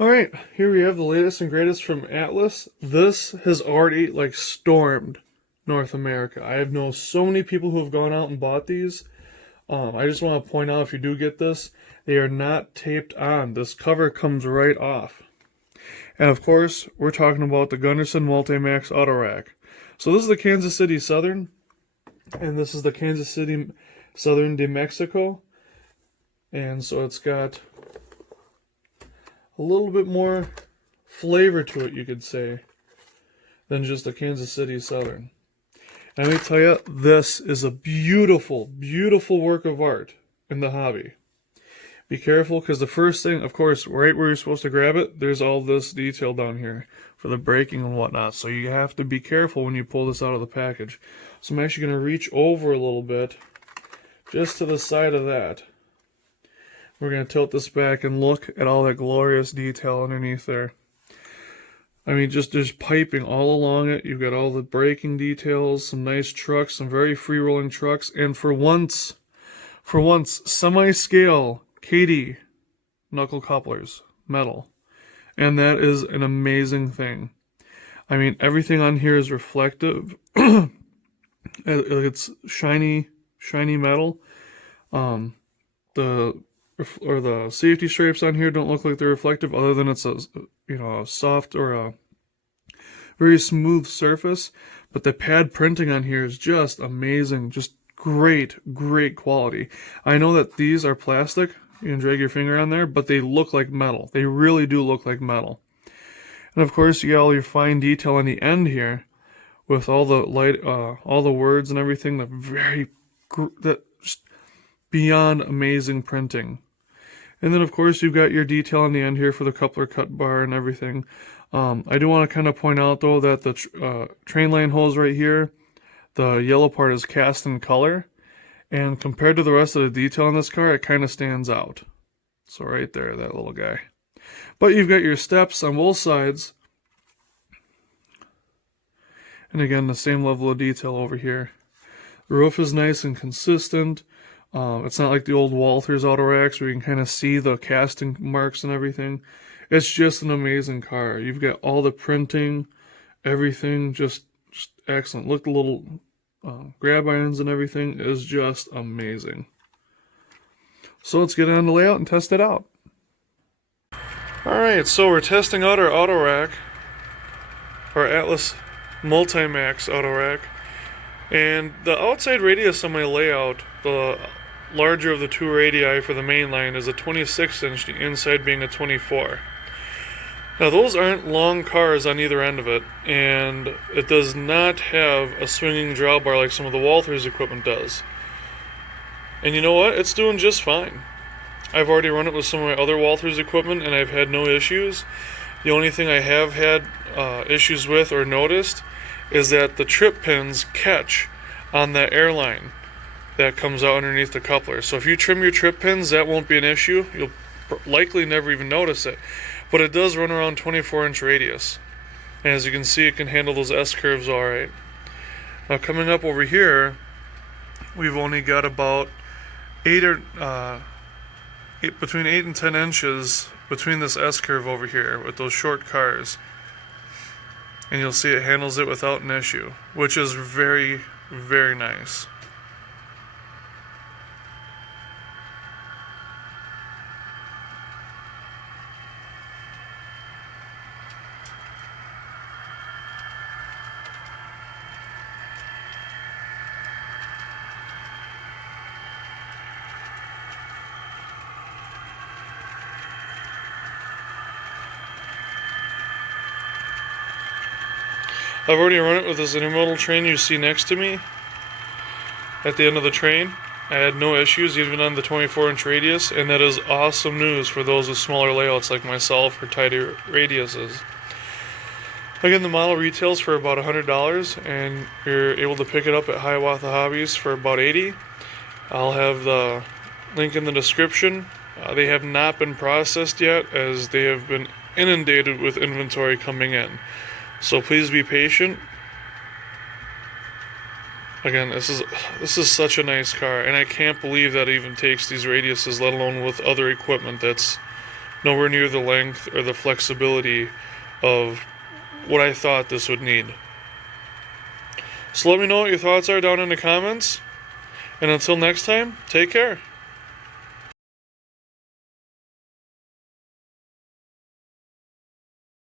Alright, here we have the latest and greatest from Atlas. This has already, stormed North America. I have known so many people who have gone out and bought these. I just want to point out, if you do get this, they are not taped on. This cover comes right off. And of course, we're talking about the Gunderson Multimax Autorack. So this is the Kansas City Southern, and this is the Kansas City Southern de Mexico. And so it's got a little bit more flavor to it, you could say, than just the Kansas City Southern. And let me tell you, this is a beautiful, beautiful work of art in the hobby. Be careful, because the first thing, of course, right where you're supposed to grab it, there's all this detail down here for the braking and whatnot. So you have to be careful when you pull this out of the package. So I'm actually going to reach over a little bit, just to the side of that. We're going to tilt this back and look at all that glorious detail underneath there. I mean, just there's piping all along it. You've got all the braking details, some nice trucks, some very free-rolling trucks, and for once, semi-scale KD knuckle couplers, metal. And that is an amazing thing. I mean, everything on here is reflective. It's shiny metal. The safety stripes on here don't look like they're reflective, other than it's a soft or a very smooth surface. But the pad printing on here is just amazing, just great quality. I know that these are plastic. You can drag your finger on there, but they look like metal. They really do look like metal. And of course, you got all your fine detail on the end here, with all the light, all the words and everything. That just beyond amazing printing. And then, of course, you've got your detail on the end here for the coupler cut bar and everything. I do want to kind of point out, though, that the train line holes right here, the yellow part is cast in color. And compared to the rest of the detail on this car, it kind of stands out. So right there, that little guy. But you've got your steps on both sides. And again, the same level of detail over here. The roof is nice and consistent. It's not like the old Walthers Autoracks where you can kind of see the casting marks and everything. It's just an amazing car. You've got all the printing, everything, just excellent. Look, the little grab irons and everything is just amazing. So let's get on the layout and test it out. Alright, so we're testing out our Autorack, our Atlas Multimax Autorack. And the outside radius on my layout, the larger of the two radii for the main line, is a 26-inch, the inside being a 24. Now those aren't long cars on either end of it, and it does not have a swinging drawbar like some of the Walthers equipment does. And you know what? It's doing just fine. I've already run it with some of my other Walthers equipment, and I've had no issues. The only thing I have had issues with or noticed is that the trip pins catch on that airline that comes out underneath the coupler. So if you trim your trip pins, that won't be an issue. You'll likely never even notice it. But it does run around 24-inch radius. And as you can see, it can handle those S-curves alright. Now coming up over here, we've only got about between 8 and 10 inches between this S-curve over here with those short cars. And you'll see it handles it without an issue, which is very, very nice. I've already run it with this intermodal train you see next to me at the end of the train. I had no issues even on the 24-inch radius, and that is awesome news for those with smaller layouts like myself or tighter radiuses. Again, the model retails for about $100, and you're able to pick it up at Hiawatha Hobbies for about $80. I'll have the link in the description. They have not been processed yet, as they have been inundated with inventory coming in. So please be patient. Again, this is such a nice car, and I can't believe that it even takes these radiuses, let alone with other equipment that's nowhere near the length or the flexibility of what I thought this would need. So let me know what your thoughts are down in the comments. And until next time, take care.